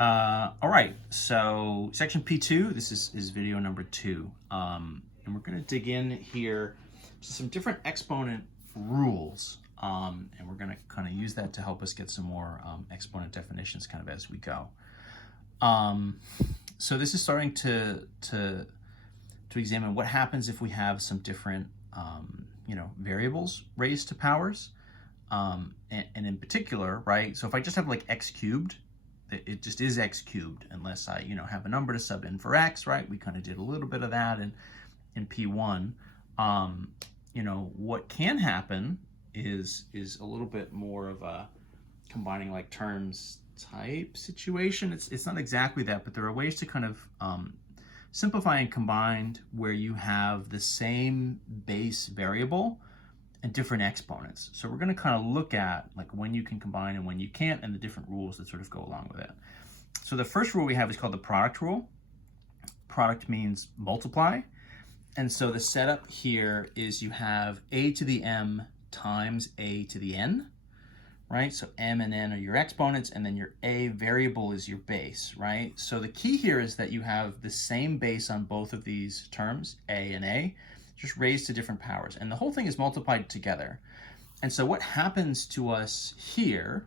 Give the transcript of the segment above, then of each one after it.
All right, so section P2, this is video number 2. And we're gonna dig in here to some different exponent rules. And we're gonna kind of use that to help us get some more exponent definitions kind of as we go. So this is starting to examine what happens if we have some different variables raised to powers. And in particular, right, so if I just have like x cubed, it just is x cubed unless I, have a number to sub in for x, right? We kind of did a little bit of that in P1. What can happen is a little bit more of a combining like terms type situation. It's not exactly that, but there are ways to kind of simplify and combine where you have the same base variable and different exponents. So we're going to kind of look at like when you can combine and when you can't, and the different rules that sort of go along with it. So the first rule we have is called the product rule. Product means multiply. And so the setup here is you have a to the m times a to the n, right? So m and n are your exponents, and then your a variable is your base, right? So the key here is that you have the same base on both of these terms, a and a, just raised to different powers. And the whole thing is multiplied together. And so what happens to us here,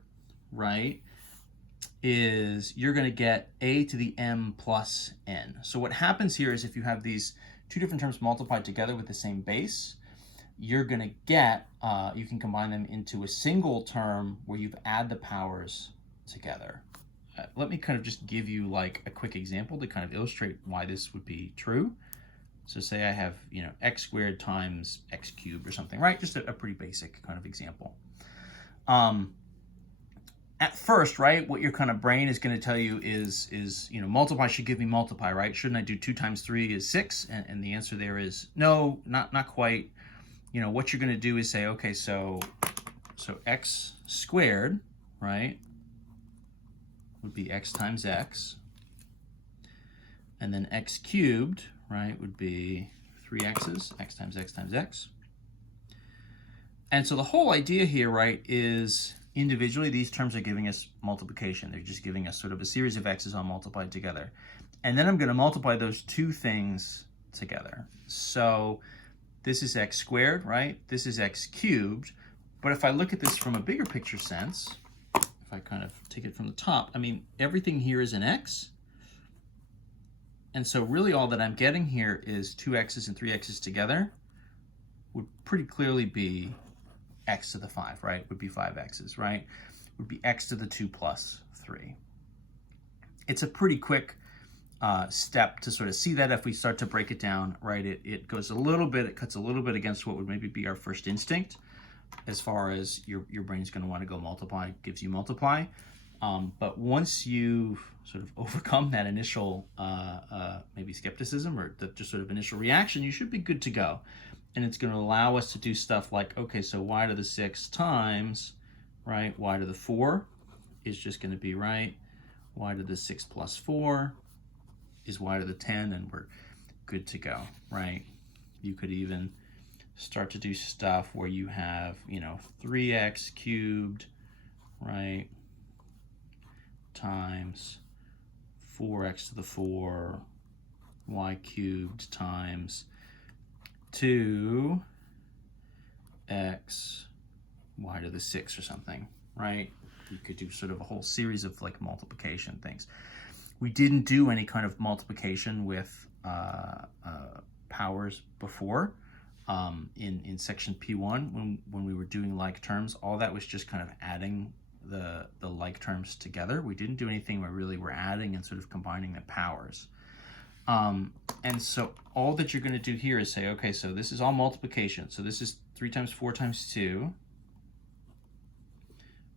right, is you're going to get a to the m plus n. So what happens here is if you have these two different terms multiplied together with the same base, you're going to get, you can combine them into a single term where you've add the powers together. Let me kind of just give you like a quick example to kind of illustrate why this would be true. So say I have, x squared times x cubed or something, right? Just a pretty basic kind of example. At first, right, what your kind of brain is going to tell you is multiply should give me multiply, right? Shouldn't I do 2 times 3 is 6? And the answer there is no, not quite. What you're going to do is say, okay, so x squared, right, would be x times x. And then x cubed, right, would be 3x's, x times x times x. And so the whole idea here, right, is individually these terms are giving us multiplication. They're just giving us sort of a series of x's all multiplied together. And then I'm going to multiply those two things together. So this is x squared, right? This is x cubed. But if I look at this from a bigger picture sense, if I kind of take it from the top, I mean, everything here is an x. And so really all that I'm getting here is 2x's and 3x's together would pretty clearly be x to the 5, right? Would be 5x's, right? Would be x to the 2 plus 3. It's a pretty quick step to sort of see that if we start to break it down, right? It goes a little bit, it cuts a little bit against what would maybe be our first instinct as far as your brain's going to want to go multiply, gives you multiply. But once you've sort of overcome that initial maybe skepticism or the just sort of initial reaction, you should be good to go. And it's going to allow us to do stuff like, okay, so y to the 6 times, right, y to the 4 is just going to be, right, y to the 6 plus 4 is y to the 10, and we're good to go, right? You could even start to do stuff where you have, 3x cubed, right, times 4x to the 4, y cubed times 2x y to the 6 or something, right? You could do sort of a whole series of like multiplication things. We didn't do any kind of multiplication with powers before in section P1 when we were doing like terms. All that was just kind of adding the like terms together. We didn't do anything where really we're adding and sort of combining the powers. And so all that you're going to do here is say, okay, so this is all multiplication. So this is 3 times 4 times 2,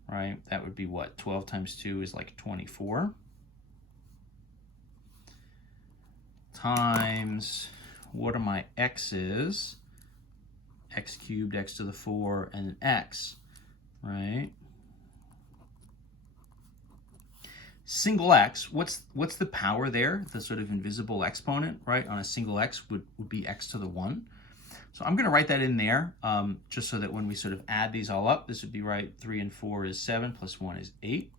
right? That would be what? 12 times 2 is like 24. Times, what are my x's? X cubed, x to the 4, and an x, right? Single x, what's the power there? The sort of invisible exponent, right, on a single x would be x to the 1. So I'm going to write that in there just so that when we sort of add these all up, this would be right. 3 and 4 is 7 plus 1 is 8.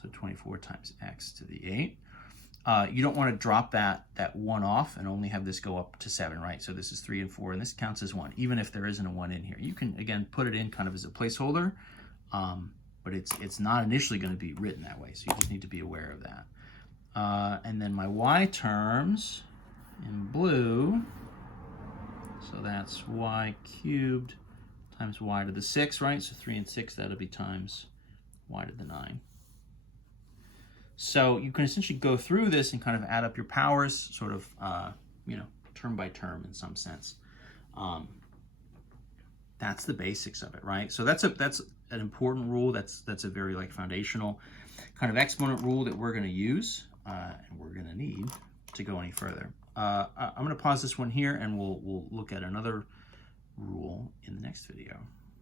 So 24 times x to the 8. You don't want to drop that 1 off and only have this go up to 7, right? So this is 3 and 4, and this counts as 1, even if there isn't a 1 in here. You can, again, put it in kind of as a placeholder, but it's not initially going to be written that way, so you just need to be aware of that. And then my y terms in blue, so that's y cubed times y to the 6, right? So 3 and 6, that'll be times y to the 9. So you can essentially go through this and kind of add up your powers, sort of, term by term in some sense. That's the basics of it, right? So that's an important rule. That's a very foundational kind of exponent rule that we're going to use and we're going to need to go any further. I'm going to pause this one here, and we'll look at another rule in the next video.